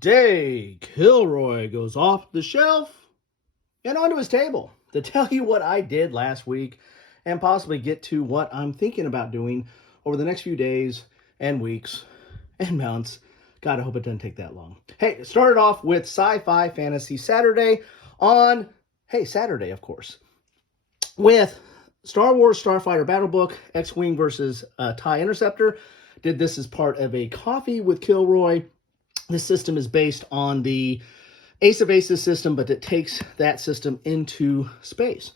Today, Kilroy goes off the shelf and onto his table to tell you what I did last week and possibly get to what I'm thinking about doing over the next few days and weeks and months. God, I hope it doesn't take that long. Hey, it started off with Sci-Fi Fantasy Saturday on, Saturday, of course, with Star Wars Starfighter Battle Book, X-Wing versus TIE Interceptor. Did this as part of a coffee with Kilroy. This system is based on the Ace of Aces system, but it takes that system into space.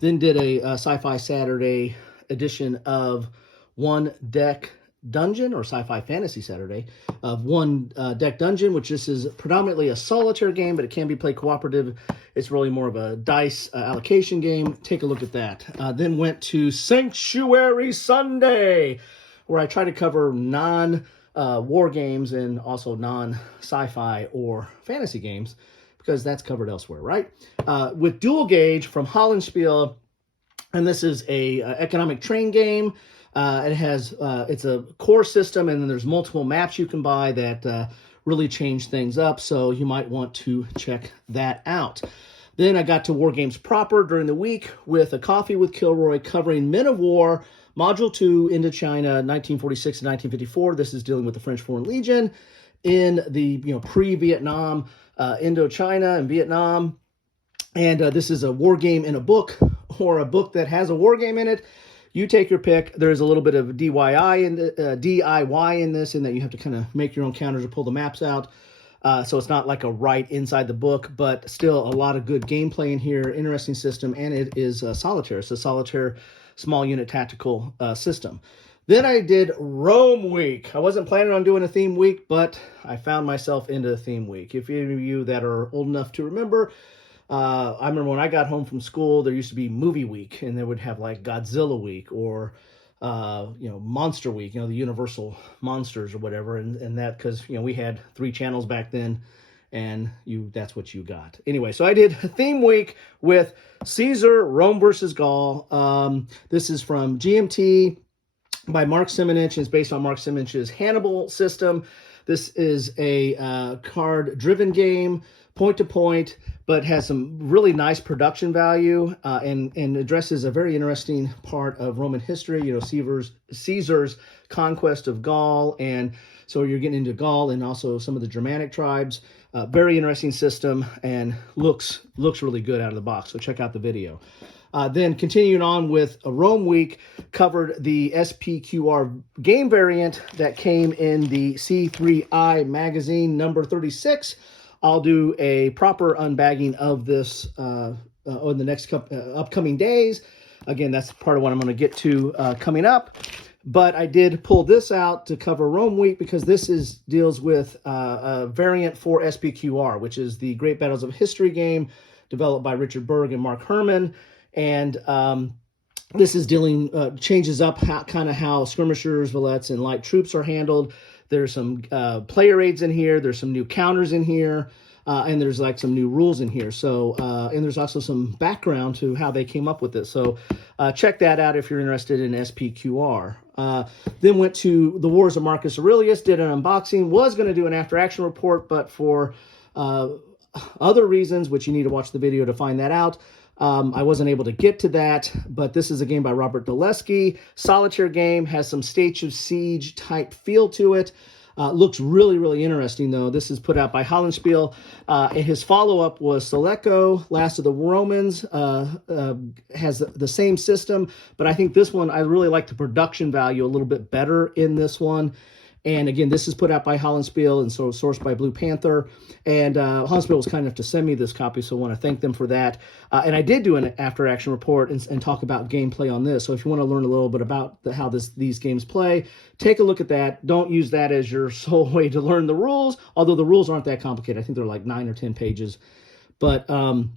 Then did a Sci-Fi Saturday edition of One Deck Dungeon, or Sci-Fi Fantasy Saturday, of One Deck Dungeon, which this is predominantly a solitaire game, but it can be played cooperative. It's really more of a dice allocation game. Take a look at that. Then went to Sanctuary Sunday, where I try to cover war games and also non-sci-fi or fantasy games, because that's covered elsewhere, right? With Dual Gauge from Hollandspiel, and this is a economic train game. It has it's a core system, and then there's multiple maps you can buy that really change things up, so you might want to check that out. Then I got to War Games proper during the week with a coffee with Kilroy covering Men of War, Module 2, Indochina, 1946 to 1954. This is dealing with the French Foreign Legion in the pre-Vietnam, Indochina and Vietnam. And this is a war game in a book, or a book that has a war game in it. You take your pick. There's a little bit of DIY in this, in that you have to kind of make your own counters or pull the maps out. So it's not like a write inside the book, but still a lot of good gameplay in here, interesting system, and it is solitaire. It's a solitaire small unit tactical system. Then I did Rome Week. I wasn't planning on doing a theme week, but I found myself into a theme week. If any of you that are old enough to remember, I remember when I got home from school, there used to be Movie Week, and they would have like Godzilla Week or Monster Week, the Universal Monsters or whatever, and that, because we had 3 channels back then, and that's what you got. Anyway, so I did Theme Week with Caesar, Rome versus Gaul. This is from GMT by Mark Simonich. It's based on Mark Simonich's Hannibal system. This is a card-driven game, point-to-point, but has some really nice production value and addresses a very interesting part of Roman history, Caesar's conquest of Gaul. And so you're getting into Gaul and also some of the Germanic tribes. Very interesting system, and looks really good out of the box. So check out the video. Then continuing on with a Rome Week, covered the SPQR game variant that came in the C3I magazine number 36. I'll do a proper unbagging of this in the next upcoming days. Again, that's part of what I'm going to get to coming up. But I did pull this out to cover Rome Week because this deals with a variant for SPQR, which is the Great Battles of History game developed by Richard Berg and Mark Herman. And this is changes up how skirmishers, villettes, and light troops are handled. There's some player aids in here. There's some new counters in here. And there's like some new rules in here. So, and there's also some background to how they came up with this. So check that out if you're interested in SPQR. Then went to the Wars of Marcus Aurelius, did an unboxing, was going to do an after action report, but for other reasons, which you need to watch the video to find that out, I wasn't able to get to that. But this is a game by Robert Dulesky, solitaire game, has some State of Siege type feel to it. Looks really, really interesting, though. This is put out by Hollandspiel. And his follow-up was Seleco, Last of the Romans. Has the same system, but I think this one, I really like the production value a little bit better in this one. And again, this is put out by Hollandspiel and so sourced by Blue Panther. And Hollandspiel was kind enough to send me this copy, so I want to thank them for that. And I did do an after-action report and talk about gameplay on this. So if you want to learn a little bit about how these games play, take a look at that. Don't use that as your sole way to learn the rules, although the rules aren't that complicated. I think they're like 9 or 10 pages. But you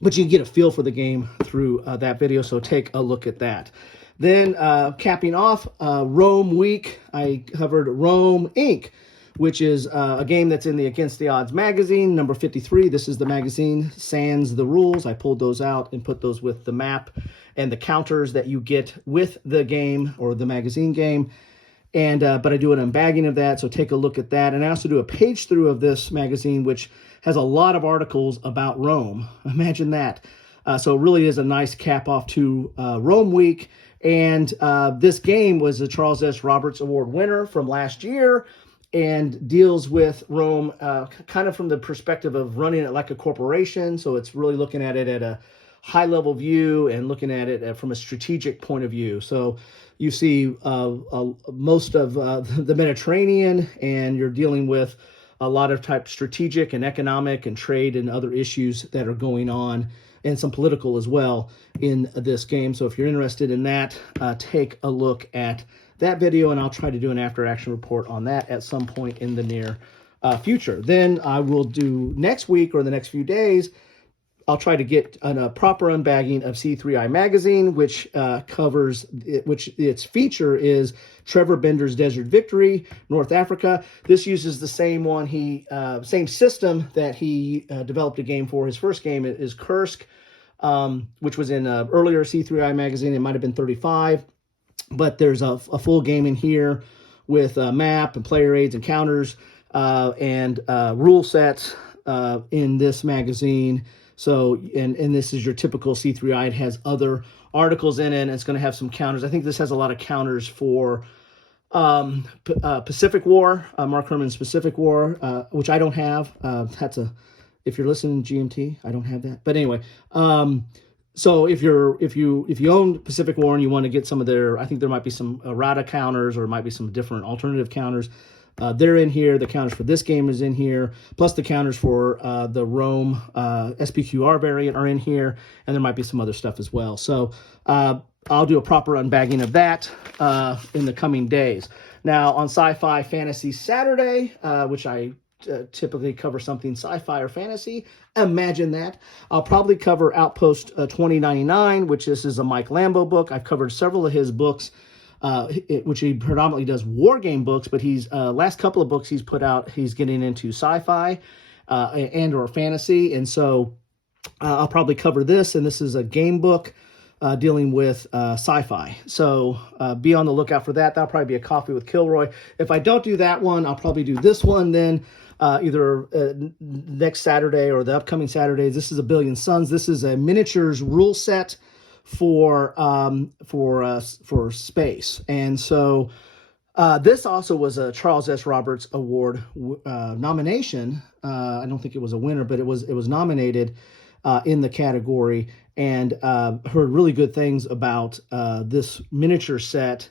can get a feel for the game through that video, so take a look at that. Then capping off Rome Week, I covered Rome Inc., which is a game that's in the Against the Odds magazine, number 53. This is the magazine, sans the rules. I pulled those out and put those with the map and the counters that you get with the game or the magazine game. And but I do an unbagging of that, so take a look at that. And I also do a page through of this magazine, which has a lot of articles about Rome. Imagine that. So it really is a nice cap off to Rome Week. And this game was a Charles S. Roberts Award winner from last year, and deals with Rome kind of from the perspective of running it like a corporation. So it's really looking at it at a high level view and looking at it from a strategic point of view. So you see most of the Mediterranean, and you're dealing with a lot of type strategic and economic and trade and other issues that are going on, and some political as well in this game. So if you're interested in that, take a look at that video, and I'll try to do an after action report on that at some point in the near future. Then I will do next week or the next few days, I'll try to get a proper unbagging of C3I magazine, which covers, which its feature is Trevor Bender's Desert Victory, North Africa. This uses the same one, same system that he developed a game for. His first game is Kursk, which was in earlier C3I magazine. It might have been 35, but there's a full game in here with a map and player aids and counters and rule sets in this magazine. So, and this is your typical C3I. It has other articles in it, and it's going to have some counters. I think this has a lot of counters for Pacific War, Mark Herman's Pacific War, which I don't have. If you're listening to GMT, I don't have that. But anyway, so if you own Pacific War and you want to get some of their, I think there might be some errata counters, or it might be some different alternative counters. They're in here. The counters for this game is in here, plus the counters for the Rome SPQR variant are in here, and there might be some other stuff as well. So I'll do a proper unbagging of that in the coming days. Now on Sci-Fi Fantasy Saturday, which I typically cover something sci-fi or fantasy, imagine that. I'll probably cover Outpost 2099, which this is a Mike Lambo book. I've covered several of his books, which he predominantly does war game books, but he's last couple of books he's put out, he's getting into sci-fi and or fantasy, and so I'll probably cover this, and this is a game book dealing with sci-fi. So be on the lookout for that. That'll probably be a coffee with Kilroy. If I don't do that one, I'll probably do this one then, either next Saturday or the upcoming Saturdays. This is A Billion Suns. This is a miniatures rule set for space, and so this also was a Charles S. Roberts Award nomination. I don't think it was a winner, but it was nominated in the category, and heard really good things about this miniature set.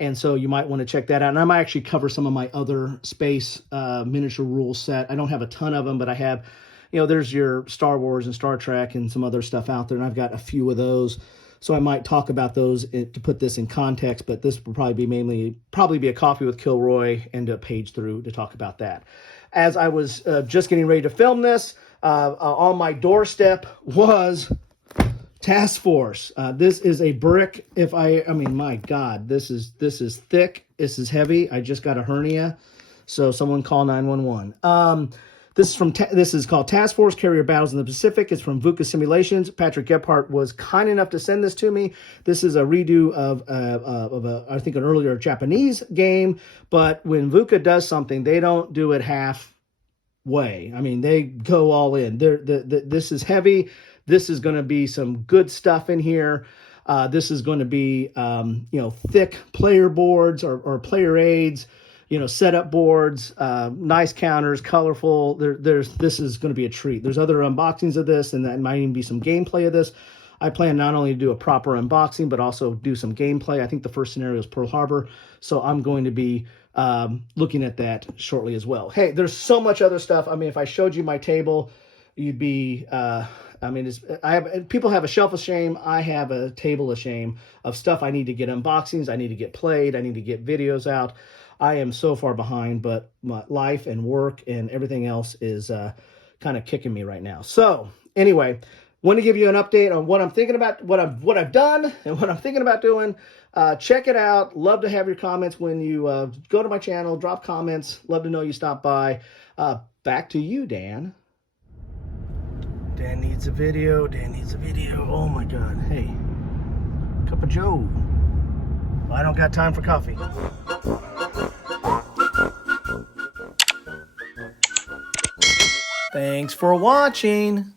And so you might want to check that out. And I might actually cover some of my other space miniature rule set. I don't have a ton of them, but I have, there's your Star Wars and Star Trek and some other stuff out there. And I've got a few of those. So I might talk about those to put this in context, but this will probably be a coffee with Kilroy and a page through to talk about that. As I was just getting ready to film this, on my doorstep was Task Force. This is a brick. I mean, my God, this is thick. This is heavy. I just got a hernia, so someone call 911. This is called Task Force: Carrier Battles in the Pacific. It's from VUCA Simulations. Patrick Gephardt was kind enough to send this to me. This is a redo of I think an earlier Japanese game, but when VUCA does something, they don't do it halfway. I mean, they go all in. This is heavy. This is going to be some good stuff in here. This is going to be, thick player boards or player aids, setup boards, nice counters, colorful. This is going to be a treat. There's other unboxings of this, and that might even be some gameplay of this. I plan not only to do a proper unboxing, but also do some gameplay. I think the first scenario is Pearl Harbor, so I'm going to be looking at that shortly as well. Hey, there's so much other stuff. I mean, if I showed you my table, you'd be... people have a shelf of shame. I have a table of shame of stuff I need to get unboxings. I need to get played. I need to get videos out. I am so far behind, but my life and work and everything else is kind of kicking me right now. So anyway, want to give you an update on what I'm thinking about, what I've done and what I'm thinking about doing. Check it out. Love to have your comments when you go to my channel, drop comments. Love to know you stopped by. Back to you, Dan. Dan needs a video. Oh my God. Hey, cup of Joe. I don't got time for coffee. Thanks for watching.